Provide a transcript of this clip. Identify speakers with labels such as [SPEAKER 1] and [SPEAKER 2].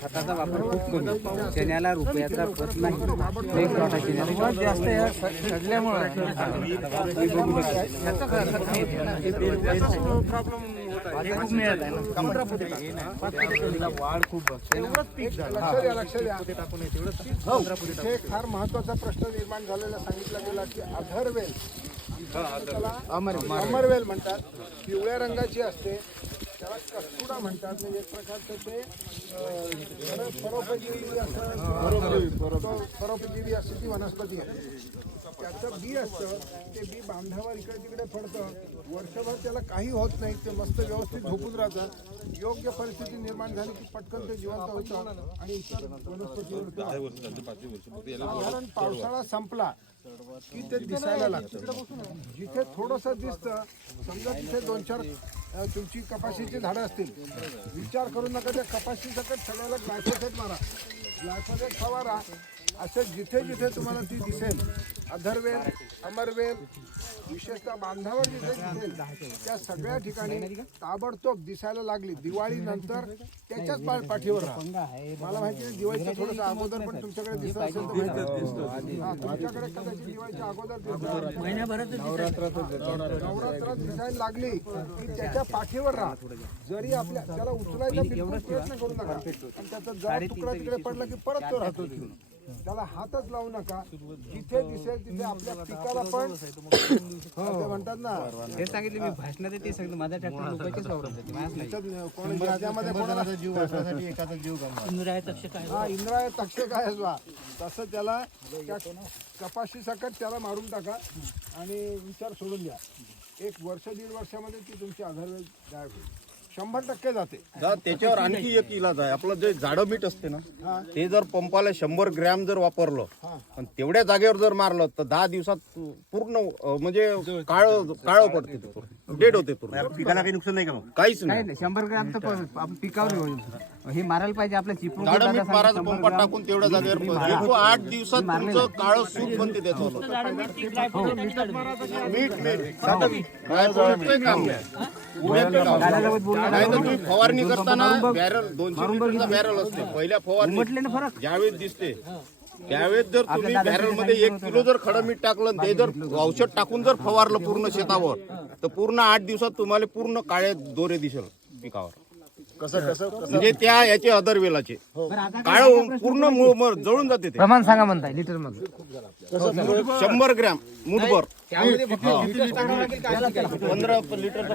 [SPEAKER 1] खताचा वापर खूप कमी चण्याला रुपयाचा खत नाही एक.
[SPEAKER 2] जास्त ना
[SPEAKER 1] वाढ खूप
[SPEAKER 3] फार महत्त्वाचा प्रश्न निर्माण झालेला सांगितला गेला की अधरवेल अमरवेल म्हणतात. पिवळ्या रंगाची असते. त्याला कस्तुडा म्हणतात. म्हणजे एक प्रकारचं ते परोपजीवी असं परोपजीवी असते ती वनस्पती आहे. त्याचं बी असतं ते बी बांधावर इकडे तिकडे पडतं. वर्षभर त्याला काही होत नाही ते मस्त व्यवस्थित झोपून राहतं. योग्य परिस्थिती निर्माण झाली की पटकन ते जिवंत होतं आणि इतर वनस्पतीवर ते साधारण पावसाळा संपला की ते दिसायला लागतं. जिथे थोडस दिसतं समजा तिथे दोन चार तुमची कपाशीची झाडं असतील. विचार करू नका त्या कपाशी सकट सगळ्याला ग्लायफोसेट मारा. ग्लायफोसेट फवारा. असं जिथे जिथे तुम्हाला ती दिसेल अधरवेल अमरवेल विशेषतः बांधावर जिथे दिसेल त्या सगळ्या ठिकाणी ताबडतोब दिसायला लागली. दिवाळी नंतर त्याच्याच पाठीवर मला माहिती नाही दिवाळीच्या थोडस अगोदर पण तुमच्याकडे दिसत असेल तर तुमच्याकडे कदाचित दिवाळीच्या अगोदर नवरात्रात दिसायला लागली की त्याच्या पाठीवर राहा. जरी आपल्या त्याला उचलायचा प्रयत्न करू नका. त्याचा जरा तुकडा तिकडे पडला की परत तो राहतो त्याला हातच लावू नका. जिथे दिसेल तिथे आपल्या पिकाला पण हो, ते म्हणतात ना.
[SPEAKER 1] हे सांगितले मी भाषणात ते सांगितलं माझ्या ट्रॅक्टर रुपयाचेच वावरत होते. माझ्याच नाही.
[SPEAKER 3] त्याच्यात कोणी याच्यामध्ये कोणाला
[SPEAKER 2] जीव वाचण्यासाठी एखादा जीव गमवा.
[SPEAKER 3] हा इंद्राय तक्ष काय असवा तसं त्याला त्या कपाशी सकट त्याला मारून टाका आणि विचार सोडून द्या. एक वर्ष दीड वर्षामध्ये ती तुमची आधारवेल गायब होईल. शंभर टक्के जाते.
[SPEAKER 4] जा त्याच्यावर आणखी एक इलाज आहे. आपलं जे जाडं मीठ असते ना ते जर पंपाला शंभर ग्रॅम जर वापरलं आणि तेवढ्या जागेवर जर मारलं तर दहा दिवसात पूर्ण म्हणजे काळ काळ पडते ते पूर्ण. डेड होते पूर्ण.
[SPEAKER 2] पिकाला काही नुकसान नाही का
[SPEAKER 4] काहीच नाही.
[SPEAKER 1] शंभर ग्रॅम तर पिकावर हे मारायला पाहिजे आपल्या चिपळूण
[SPEAKER 4] मीठ मारायचं पंपात टाकून तेवढ्या जागेवर आठ दिवसात तुमचं काळ सूप बनते त्याचं फवारणी करताना बॅरल दोनशे लिटरचा बॅरल असते. पहिल्या फवारणी.
[SPEAKER 1] म्हटले ना फरक.
[SPEAKER 4] ज्यावेळेस दिसते त्यावेळेस जर तुम्ही बॅरलमध्ये एक किलो जर खडं मीठ टाकलं आणि ते जर औषध टाकून जर फवारलं पूर्ण शेतावर तर पूर्ण आठ दिवसात तुम्हाला पूर्ण काळे दोरे दिसेल पिकावर.
[SPEAKER 3] कसं कसं
[SPEAKER 4] म्हणजे त्या याचे अदर वेलाचे काळ पूर्ण जळून जाते ते.
[SPEAKER 1] प्रमाण सांगा म्हणताय लिटरमध्ये.
[SPEAKER 4] शंभर ग्रॅम मुठभर. पंधरा लिटर?